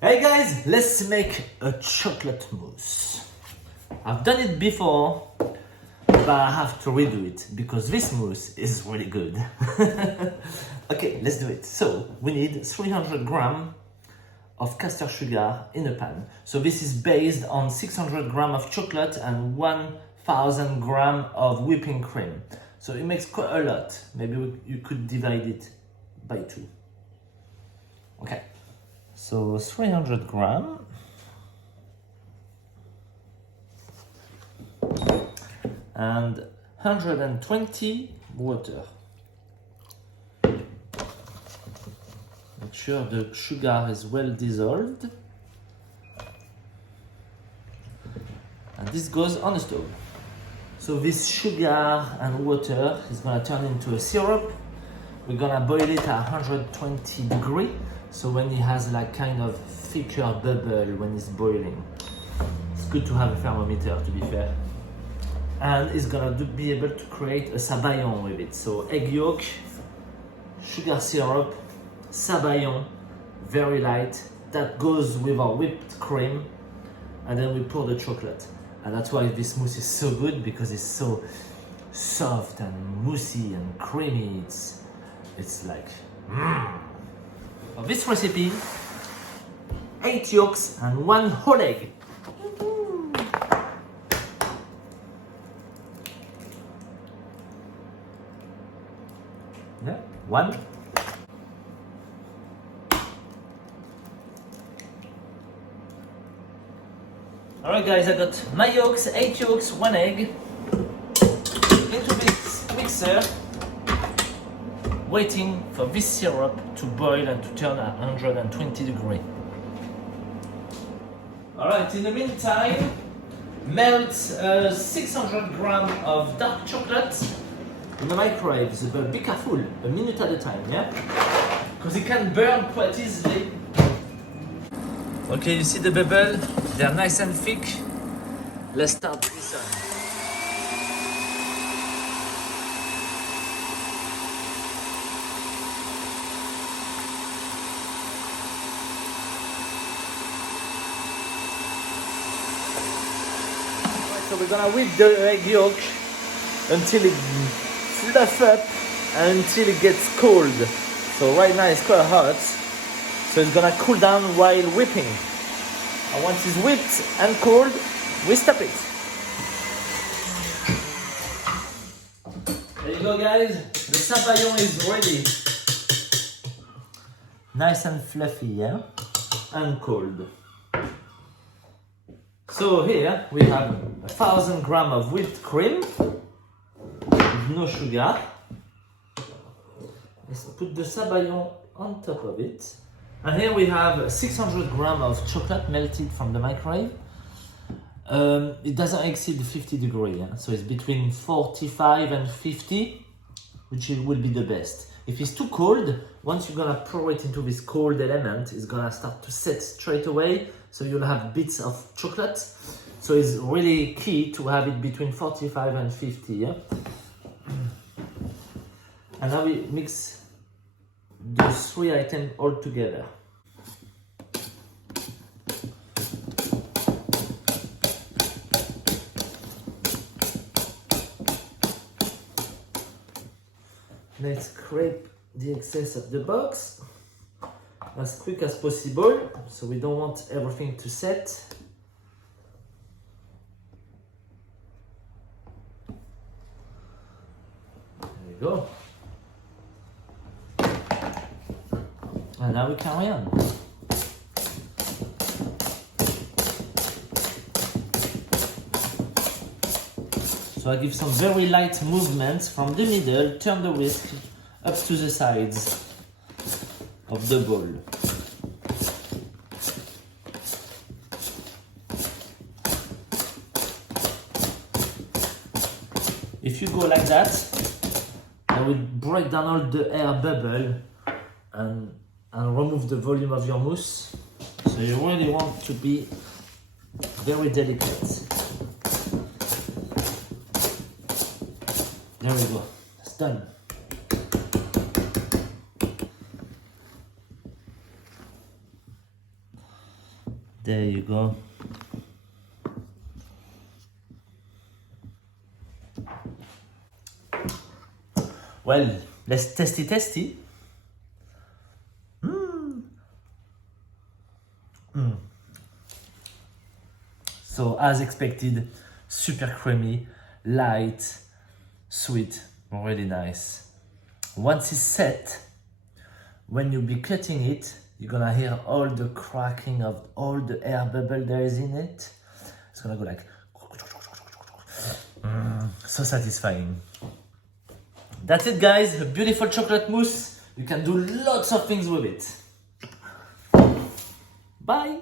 Hey guys, let's make a chocolate mousse. I've done it before, but I have to redo it because this mousse is really good. Okay, let's do it. So we need 300 grams of castor sugar in a pan. So this is based on 600 grams of chocolate and 1000 grams of whipping cream. So it makes quite a lot. Maybe you could divide it by 2. Okay. So 300 grams and 120 water. Make sure the sugar is well dissolved. And this goes on the stove. So this sugar and water is gonna turn into a syrup. We're gonna boil it at 120 degrees. So when it has like kind of thicker bubble when it's boiling. It's good to have a thermometer, to be fair. And it's gonna be able to create a sabayon with it. So egg yolk, sugar syrup, sabayon, very light. That goes with our whipped cream. And then we pour the chocolate. And that's why this mousse is so good, because it's so soft and moussey and creamy. It's like, For this recipe, 8 yolks and 1 whole egg. Yeah, 1. Alright guys, I got my yolks, 8 yolks, 1 egg. Into this mixer. Waiting for this syrup to boil and to turn at 120 degrees. Alright, in the meantime, melt 600 grams of dark chocolate in the microwave. But be careful, a minute at a time, yeah? Because it can burn quite easily. Okay, you see the bubble? They're nice and thick. Let's start this one. So we're gonna whip the egg yolk until it fluff up and until it gets cold. So right now it's quite hot, so it's gonna cool down while whipping. And once it's whipped and cold, we stop it. There you go guys, the sabayon is ready. Nice and fluffy, yeah? And cold. So here we have 1000 grams of whipped cream with no sugar. Let's put the sabayon on top of it. And here we have 600 grams of chocolate melted from the microwave. It doesn't exceed 50 degrees, yeah? So it's between 45 and 50, which will be the best. If it's too cold, once you're gonna pour it into this cold element, it's gonna start to set straight away, so you'll have bits of chocolate. So it's really key to have it between 45 and 50, yeah? And now we mix those 3 items all together. Let's scrape the excess of the box as quick as possible, so we don't want everything to set. There we go. And now we carry on. So I give some very light movements from the middle, turn the whisk up to the sides of the bowl. If you go like that, I will break down all the air bubble and remove the volume of your mousse. So you really want to be very delicate. There we go, it's done. There you go. Well, let's testy. So as expected, super creamy, light, sweet, really nice. Once it's set, when you be cutting it, you're gonna hear all the cracking of all the air bubble there is in it. It's gonna go like, so satisfying. That's it guys, a beautiful chocolate mousse. You can do lots of things with it. Bye!